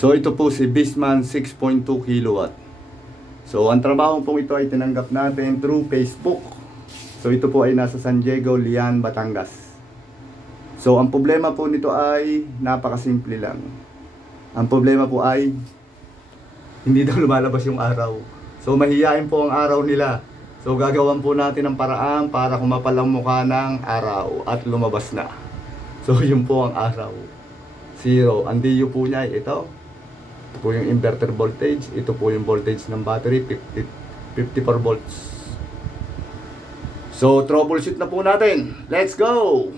So ito po si Bisman 6.2 kilowatt. So ang trabaho po ito ay tinanggap natin through Facebook. So ito po ay nasa San Diego, Lian, Batangas. So ang problema po nito ay napakasimple lang. Ang problema po ay hindi daw lumalabas yung araw. So mahihain po ang araw nila. So gagawan po natin ng paraan para kumapal ang mukha ng araw at lumabas na. So yun po ang araw. 0. Ang DU po niya ay ito. Ito po yung inverter voltage. Ito po yung voltage ng battery, 54 volts. So troubleshoot na po natin. Let's go!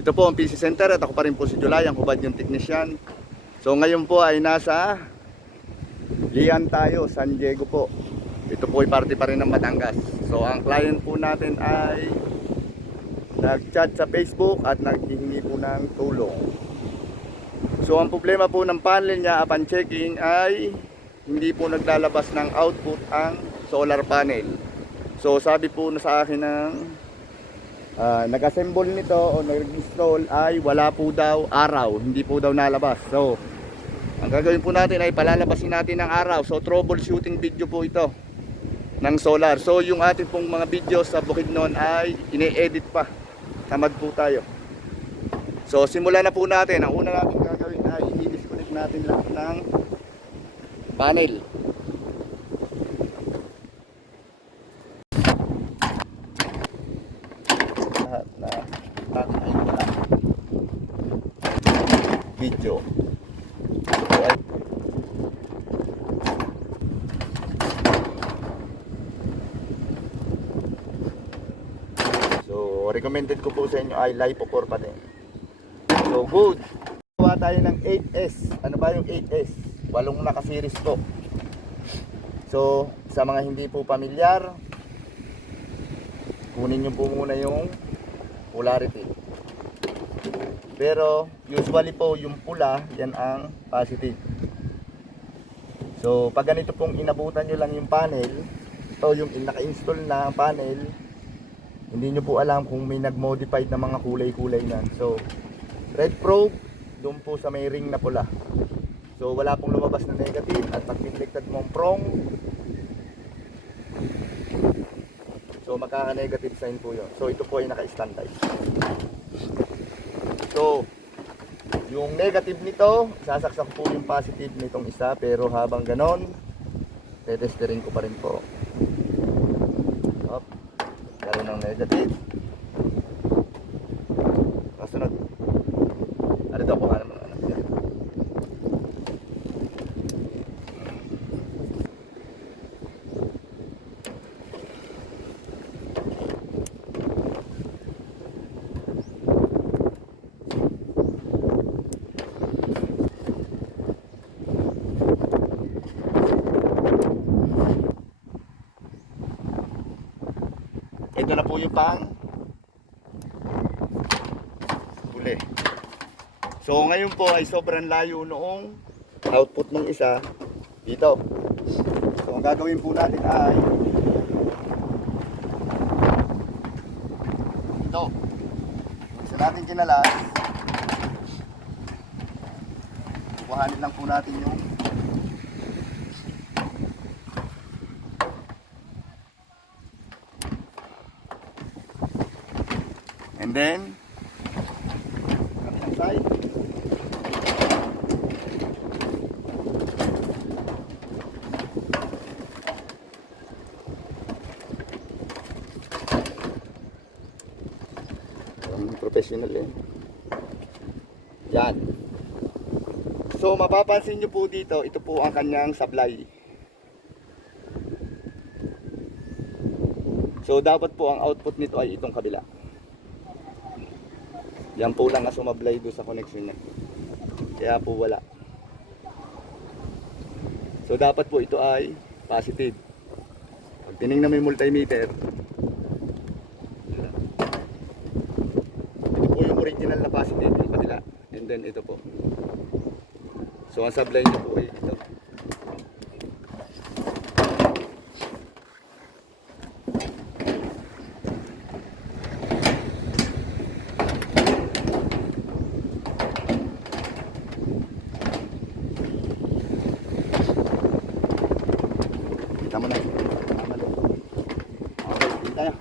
Ito po ang PC Center at ako pa rin po si Julay, ang hubad yung technician. So ngayon po ay nasa Lian tayo, San Diego po. Ito po ay parte pa rin ng Batangas. So ang client po natin ay nag-chat sa Facebook at naghihingi po ng tulong. So ang problema po ng panel niya upon checking ay hindi po naglalabas ng output ang solar panel. So sabi po na sa akin ng nag-assemble nito o nag-install ay wala po daw araw, hindi po daw nalabas. So ang gagawin po natin ay palalabasin natin ng araw. So troubleshooting video po ito ng solar. So yung ating pong mga video sa Bukidnon ay ine-edit pa. Tamad po tayo. So simulan na po natin. Ang una natin gagawin ay i-disconnect natin lahat ng panel. Lahat na natin ay wala. Video. So recommended ko po sa inyo ay LiPo4 pa din. So good. Gawa tayo ng 8S. Ano ba yung 8S? 8 naka-series po. So sa mga hindi po pamilyar, kunin nyo po muna yung polarity. Pero usually po yung pula, yan ang positive. So pag ganito pong inabutan nyo lang yung panel, ito yung naka-install na panel, hindi nyo po alam kung may nag-modified na mga kulay-kulay na. So red probe, doon po sa may ring na pula. So wala pong lumabas na negative. At pag pinliktad mo ang prong, so makaka-negative sign po yun. So ito po ay naka-standby. So yung negative nito, sasaksak po yung positive nitong isa. Pero habang ganon, tetesterin ko pa rin po. Up, karoon ng negative. Kasunod. Ano ito po nga naman anak niya. Ito na po yung pang huli. So ngayon po ay sobrang layo noong output ng isa dito. So ang gagawin po natin ay ito. Isa natin kinalas. Kuhanin lang po natin yung and then kabilang side. Professional eh. Yan. So mapapansin nyo po dito, ito po ang kanyang supply. So dapat po ang output nito ay itong kabila. Yan po lang ang sumablay doon sa connection niya. Kaya po wala. So dapat po ito ay positive. Pag tinignan mo yung multimeter, ito po yung original na positive, yung kabila. And then ito po. So ang supply niya po ay ito. mo na. Tama din. Okay, dito tayo.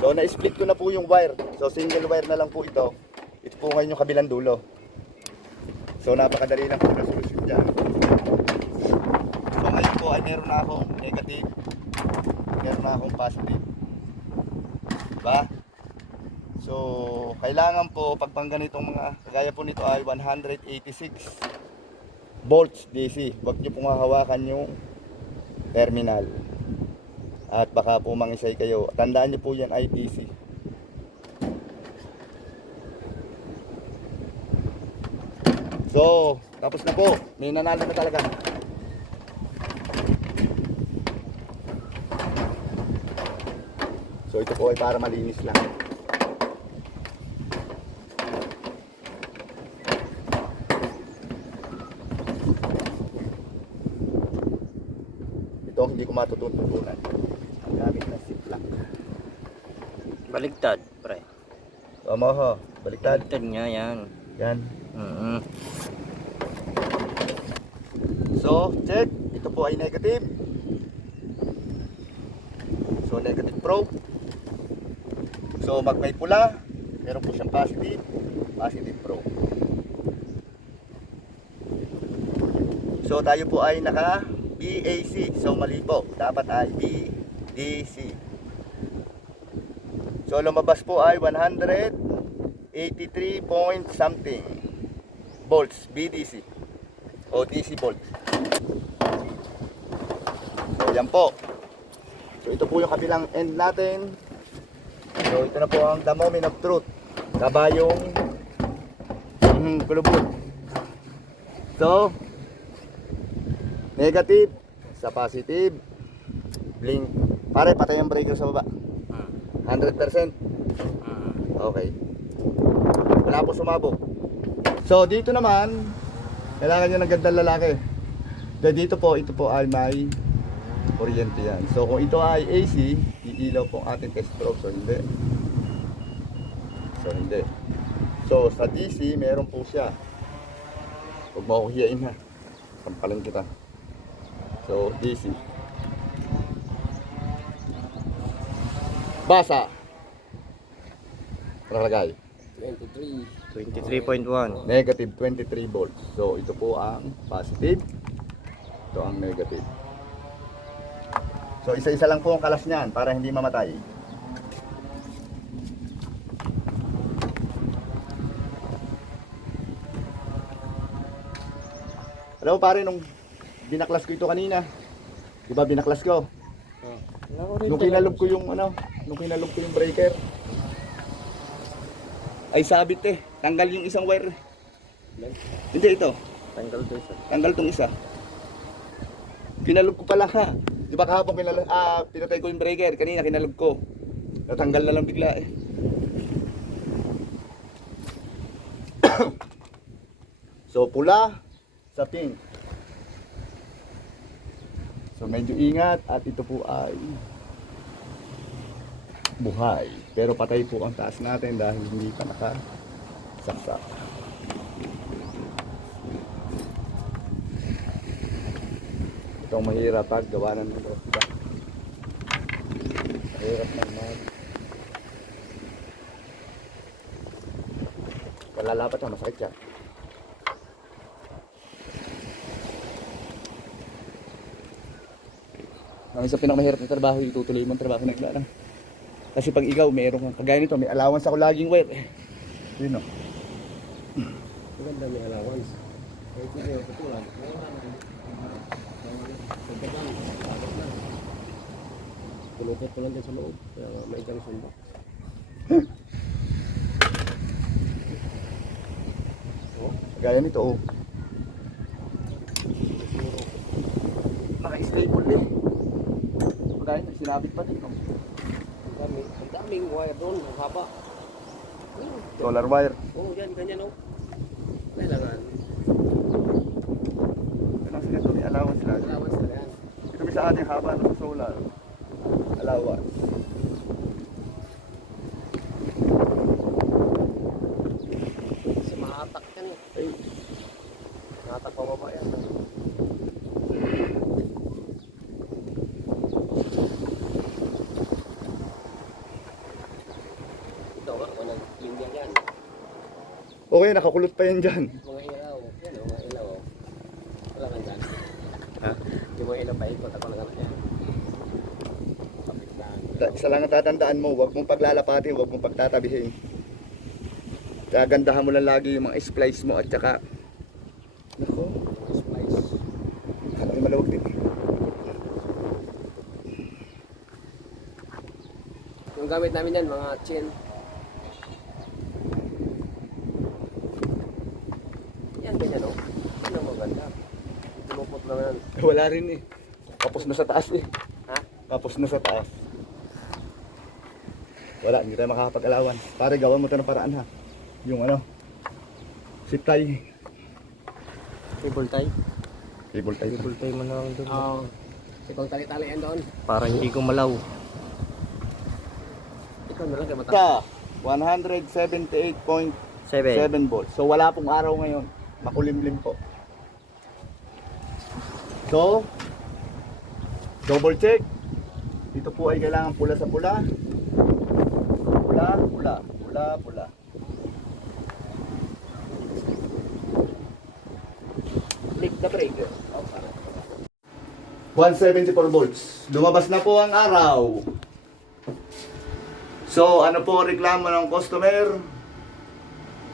So, na-split ko na po yung wire. So, single wire na lang po ito. Ito po ngayon yung kabilang dulo. So, napakadali lang po na solusyon dyan. So, ngayon po ay meron na akong negative. Meron na akong positive. Diba? So, kailangan po, pag pang ganitong mga, kagaya po nito ay 186 volts DC. Huwag nyo pong hahawakan yung terminal. At baka po mangisay kayo. Tandaan nyo po yan ay DC. So, tapos na po. May nanalo na talaga. So, ito po ay para malinis lang. Ito ang hindi ko matututunan. Ang gamit na ziplock. Baligtad, pre. Tama ho. Baliktad. Baligtad nga yan. Yan. Mm-hmm. So, check. Ito po ay negative. So, negative probe. So, pag may pula, meron po siyang positive. Positive probe. So, tayo po ay naka BAC. So, mali po. Dapat ay BDC. So, lumabas po ay 183 point something volts. BDC. O DC volts. So, yan po. So, ito po yung kabilang end natin. So, ito na po ang the moment of truth. Kabayong kulubot. So, negative sa positive. Blink. Pare, patay ang breaker sa baba. 100%. Okay. Wala po sumabog. So, dito naman, kailangan nyo ng gandang lalaki. Dito po, ito po ay may kuryente yan. So, kung ito ay AC, iilaw po ang ating test probe. So, hindi. So, hindi. So, sa DC, meron po siya. Huwag mo ako hiyain ha. Sampalin kita. So, DC. Basa. Nakalagay. 23.1. Negative 23 volts. So, ito po ang positive. Ito ang negative. So, isa-isa lang po ang kalas niyan para hindi mamatay. Alam mo pare, nung binaklas ko ito kanina, di ba binaklas ko? Nung kinalog ko yung breaker, ay sabit tanggal yung isang wire. Hindi ito. Tanggal tong isa. Kinalog ko pala ha. Di ba kahapon pinatay ko yung breaker, kanina kinalog ko. Natanggal na lang bigla So pula sa pink. So medyo ingat at ito po ay buhay. Pero patay po ang taas natin dahil hindi pa nakasaksak. Itong mahirap pag gawa ng mga diba? Mahirap naman. Kalalapat na masakit siya. Ang isa pinakamahirap na trabaho, itutuloy mo ang trabaho ng iba. Kasi pag ikaw, mayroon kang kagaya nito, may allowance ako laging wire. Yun o. Maganda may allowance. Kahit na kayo, katulad. Kulupit ko lang din sa loob. Kaya may isang sumba. Kagaya nito o. Naka-stable Kagaya nito, sinabit pa din o. Ang daming wire doon, ang haba. Solar wire. Oo, yan, ganyan o. Kailangan. Kailangan sila ito, may allowance lang. Allowance na yan. Ito may sa ating haba ng solar. Allowance. Kasi mahatak yan eh. Ay, Mahatak pababa yan. Okay, nakakulot pa yan dyan. Mga ilaw. Yan o, mga ilaw. Wala man dyan. Ha? Yung mga ilaw pa ikot. Ako lang yan. Kapit lang. Isa lang ang tatandaan mo, huwag mong paglalapatin, huwag mong pagtatabihin. Kagandahan mo lang lagi yung mga splice mo at saka... Nako, Mga splice. kalaki malawag din. Yung gamit namin yan, mga chain. Yan, ganyan o. Yan ang maganda. Tumupot lang yan. Wala rin eh. Kapos na sa taas eh. Ha? Kapos na sa taas. Wala, hindi tayo makakapag-alawan. Pare, gawan mo ito ng paraan ha. Yung ano, zip tie. Cable tie. Cable tie. Cable tie mo na lang doon. Oo. Ikaw tali-tali yan doon. Para hindi ko malaw. Ikaw na lang kay mata. Sa 178.7 volts. So wala pong araw ngayon. Makulimlim po. So, double check. Dito po ay kailangan pula sa pula. Pula, pula, pula, pula. Click the breaker. 174 volts. Lumabas na po ang araw. So, ano po ang reklamo ng customer?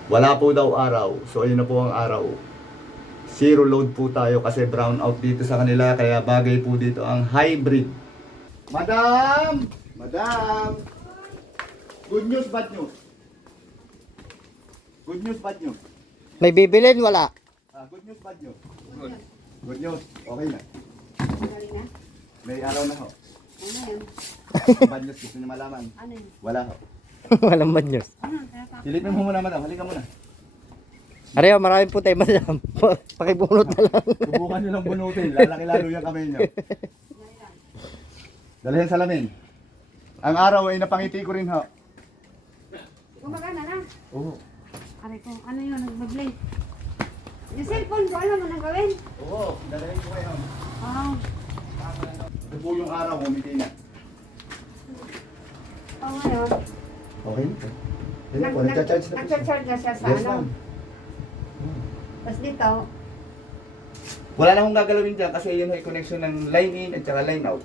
Wala po daw araw. So, ayun na po ang araw. Zero load po tayo kasi brown out dito sa kanila. Kaya bagay po dito ang hybrid. Madam! Madam! Good news, bad news? Good news, bad news? May bibilin, wala. Good news, bad news? Good news. Okay na. Galing na? May araw na ho. Ano yun? Bad news, gusto niyo malaman. Ano yun? Wala ho. Walang bad news. Ano? Tata- Silipin mo muna, madam. Halika muna. Areho, maraming putay, madam. Pakibunot na lang. Subukan nyo lang bunutin. Lalaki lalo yung kamay nyo. Dalhin sa lamin. Ang araw ay napangiti ko rin ho. Gumagana na. Oo. Aray ko, ano yun? Nag-blink. Yung cellphone ko, alam mo nang gawin? Oo, dalhin ko kayo. Oo. Ito po yung araw, umiti na. Oo ngayon. Okay na. Yan po, nagcha-charge na po siya. Nagcha-charge na siya sa Yes, ano. ma'am. Tapos dito, Wala na akong gagalawin dyan kasi yun ay connection ng line in at saka line out.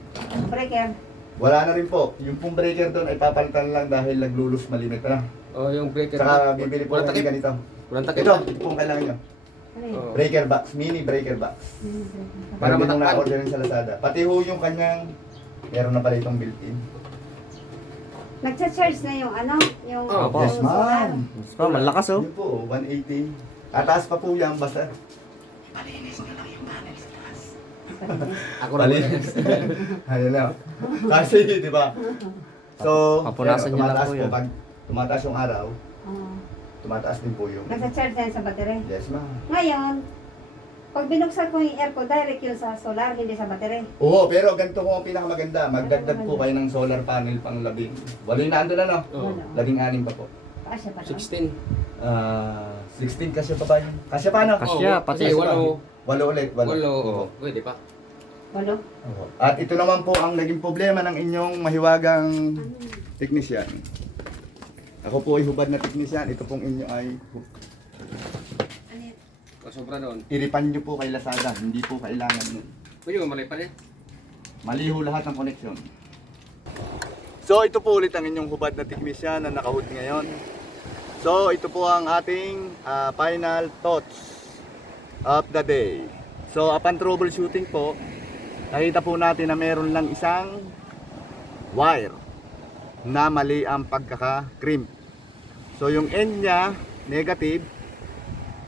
breaker. Wala na rin po. Yung pong breaker doon ay papalitan lang dahil naglulus malimit na. Oh, yung breaker. Saka bibili po Walang natin takip. ganito. Walang takip. Ito pong kailangan nyo. Ano yun? Oo. Breaker box, mini breaker box. Para Para mo matakpan. na-order rin sa Lazada. Pati ho yung kanyang, meron na pala itong built-in. Nagcha-charge na yung ano? Yung, Oh, Opo. Yes, yung solar. ma'am. Pa, malakas oh. Yun po, 180. Tataas pa po yan, basta. Palinis nyo lang yung panel sa taas. Ako rin. Palinis. Ayun na. Kasi, di ba? So, Papunasan yan, nyo lang tumataas po po. yan. Pag tumataas yung araw, Oo. tumataas din po yung... Nagcha-charge na yan sa battery. Yes, ma'am. Ngayon, pag binuksan ko yung air ko, direct yun sa solar, hindi sa battery. Oo, pero ganito po ang pinakamaganda. Magdagdag po kayo ng solar panel pang labing. Walo na ando na, no? Oh. Walo. 16 pa po. Kasya pa to. 16. 16 kasi pa ba yun? Kasi pa, no? Kasya, pati Kasi walo. Walo ulit, walo. Walo. Oo. Pwede pa. Walo. Oo. At ito naman po ang naging problema ng inyong mahiwagang teknisyan. Ako po ay hubad na teknisyan. Ito pong inyo ay Ano yun? O, sobra doon. iripan nyo po kay Lazada. Hindi po kailangan nun. Pwede mo malay pala. Maliho lahat ng koneksyon. So ito po ulit ang inyong hubad na teknisyan na nakahood ngayon. So ito po ang ating final thoughts of the day. So upon troubleshooting po, nakita po natin na meron lang isang wire na mali ang pagkaka-crimp. So yung end niya negative,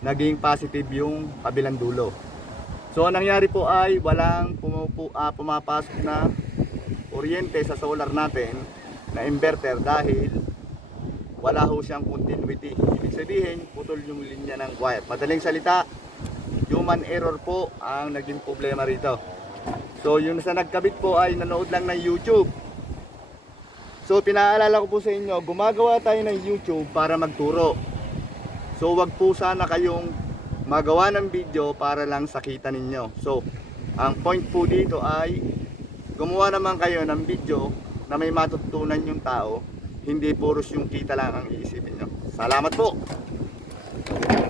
naging positive yung kabilang dulo. So ang nangyari po ay walang pumapasok na kuryente sa solar natin na inverter dahil wala ho siyang continuity. Ibig sabihin, putol yung linya ng wire. Madaling salita, human error po ang naging problema rito. So yung sa nagkabit po ay nanood lang ng YouTube. So pinaalala ko po sa inyo, gumagawa tayo ng YouTube para magturo. So wag po sana kayong magawa ng video para lang sakita ninyo. So ang point po dito ay gumawa naman kayo ng video na may matutunan yung tao, hindi puros yung kita lang ang iisipin nyo. Salamat po! Ito.